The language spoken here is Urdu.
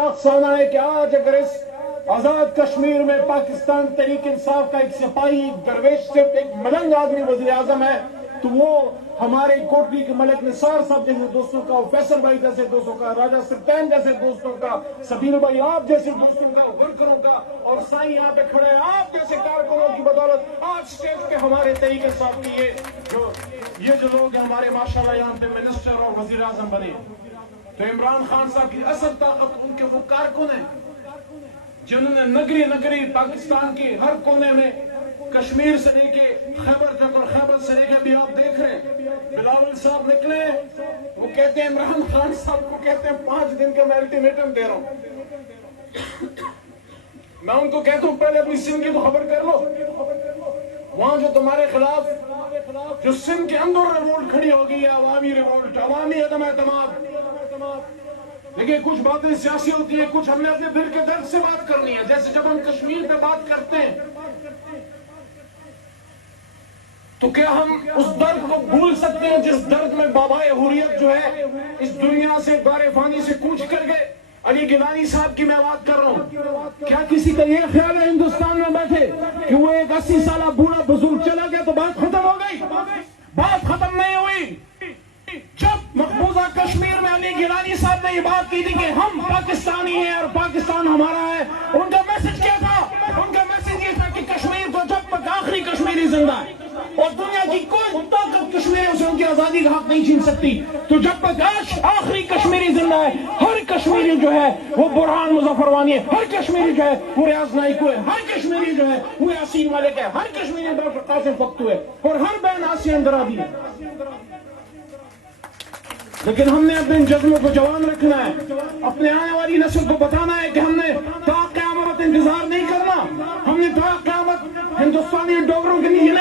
افسانہ ہے کہ آج اگر اس آزاد کشمیر میں پاکستان تحریک انصاف کا ایک سپاہی درویش صرف ایک ملنگ آدمی وزیر اعظم ہے تو وہ ہمارے کوٹلی کے ملک نثار صاحب جیسے دوستوں کا، فیصل بھائی جیسے دوستوں کا، راجہ سلطان جیسے دوستوں کا، سبیر بھائی آپ جیسے دوستوں کا، ورکروں کا، اور سائیں یہاں پہ کھڑے ہیں آپ جیسے کارکنوں کی بدولت آج سٹیج پہ ہمارے تحریک انصاف کی یہ جو لوگ ہیں ہمارے ماشاءاللہ یہاں پہ منسٹر اور وزیر اعظم بنے. تو عمران خان صاحب کی اصل طاقت ان کے وہ کارکن ہیں جنہوں نے نگری پاکستان کے ہر کونے میں کشمیر سے لے کے خیبر تک اور خیبر سے لے کے بھی آپ دیکھ رہے ہیں بلاول صاحب نکلے وہ کہتے ہیں عمران خان صاحب کو کہتے ہیں 5 دن کا میں الٹیمیٹم دے رہا ہوں. میں ان کو کہتا ہوں پہلے اپنی سندھ کی تو خبر کر لو. وہاں جو تمہارے خلاف جو سندھ کے اندر ریوولٹ کھڑی ہوگی ہے عوامی ریوولٹ، عوامی عدم اعتماد. لیکن کچھ باتیں سیاسی ہوتی ہیں، کچھ ہم نے اپنے دل کے درد سے بات کرنی ہے. جیسے جب ہم کشمیر پہ بات کرتے ہیں تو کیا ہم اس درد کو بھول سکتے ہیں جس درد میں بابائے حریت جو ہے اس دنیا سے دار فانی سے کوچ کر گئے؟ علی گیلانی صاحب کی میں بات کر رہا ہوں. کیا کسی کا یہ خیال ہے ہندوستان میں بیٹھے کہ وہ ایک 80 سالہ بوڑھا بزرگ چلا گیا تو بات ختم ہو گئی؟ بات ختم نہیں ہوئی. جب مقبوضہ کشمیر میں علی گیلانی صاحب نے یہ بات کی تھی کہ ہم پاکستانی ہیں اور پاکستان ہمارا ہے، ان کا میسج کیا تھا؟ ان کا میسج یہ تھا کہ کشمیر کو جب تک آخری کشمیری زندہ ہے اور دنیا کی کوئی طاقت کشمیریوں سے ان کی آزادی کا حق نہیں چھین سکتی، تو جب تک آخری کشمیری زندہ ہے ہر کشمیری جو ہے وہ برہان مظفر وانی ہے، ہر کشمیری جو ہے وہ ریاض نائکو ہے، ہر کشمیری جو ہے وہ یاسین ملک ہے، ہر کشمیری ڈاکٹر قاسم فختو ہے، اور ہر بہن آسیہ اندرابی ہے. لیکن ہم نے اپنے جذبوں کو جوان رکھنا ہے، اپنے آنے والی نسل کو بتانا ہے کہ ہم نے تا قیامت انتظار نہیں کرنا. ہم نے تا قیامت ہندوستانی ڈاکٹروں کے لیے